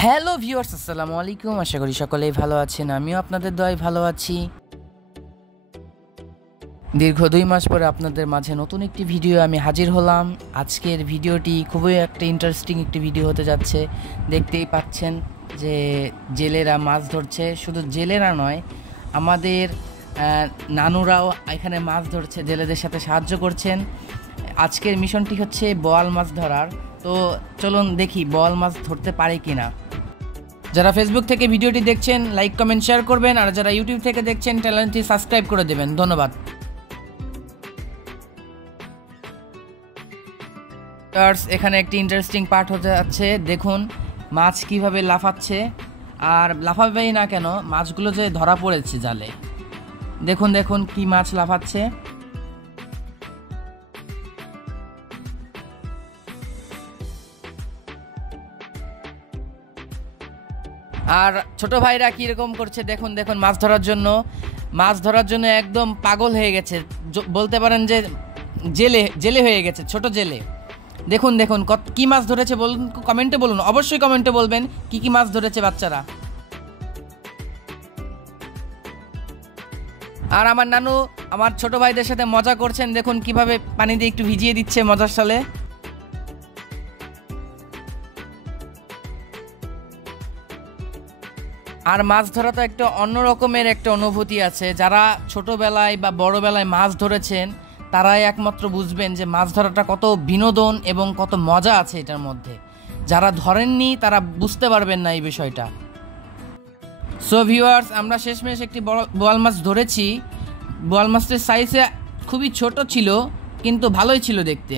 Hello viewers, আসসালামু আলাইকুম। আশা করি সকলেই ভালো আছেন, আমিও আপনাদের দয়ায় ভালো আছি। দীর্ঘ 2 মাস পরে আপনাদের মাঝে নতুন একটি ভিডিও আমি হাজির হলাম। আজকের ভিডিওটি খুবই একটা ইন্টারেস্টিং একটি ভিডিও হতে যাচ্ছে। দেখতেই পাচ্ছেন যে জেলেরা মাছ ধরছে। শুধু জেলেরা নয়, আমাদের নানুরাও এখানে মাছ ধরছে, জেলেদের সাথে সাহায্য করছেন। আজকের মিশনটি হচ্ছে বোয়াল মাছ ধরার। তো চলুন দেখি বোয়াল মাছ ধরতে পারে কিনা। যারা ফেসবুক থেকে ভিডিওটি দেখছেন লাইক কমেন্ট শেয়ার করবেন, আর যারা ইউটিউব থেকে দেখছেন চ্যানেলটি সাবস্ক্রাইব করে দেবেন। ধন্যবাদ। এখানে একটি ইন্টারেস্টিং পার্ট হতে যাচ্ছে। দেখুন মাছ কিভাবে লাফাচ্ছে, আর লাফাবেই না কেন, মাছগুলো যে ধরা পড়েছে জালে। দেখুন দেখুন কি মাছ লাফাচ্ছে। আর ছোট ভাইরা কিরকম করছে দেখুন দেখুন। মাছ ধরার জন্য একদম পাগল হয়ে গেছে, বলতে পারেন যে জেলে হয়ে গেছে, ছোট জেলে। দেখুন দেখুন কি মাছ ধরেছে বলুন, কমেন্টে বলুন, অবশ্যই কমেন্টে বলবেন কি মাছ ধরেছে বাচ্চারা। আর আমার নানু আমার ছোট ভাইদের সাথে মজা করছেন। দেখুন কিভাবে পানি দিয়ে একটু ভিজিয়ে দিচ্ছে মজার সালে। আর মাছ ধরা তো একটা অন্য রকমের একটা অনুভূতি আছে। যারা ছোটবেলায় বা বড়বেলায় মাছ ধরেছেন তারাই একমাত্র বুঝবেন যে মাছ ধরাটা কত বিনোদন এবং কত মজা আছে এটার মধ্যে। যারা ধরেননি তারা বুঝতে পারবেন না এই বিষয়টা। সো ভিউয়ার্স, আমরা শেষমেশ একটি বোয়াল মাছ ধরেছি। বোয়াল মাছটির সাইজে খুবই ছোট ছিল, কিন্তু ভালোই ছিল দেখতে।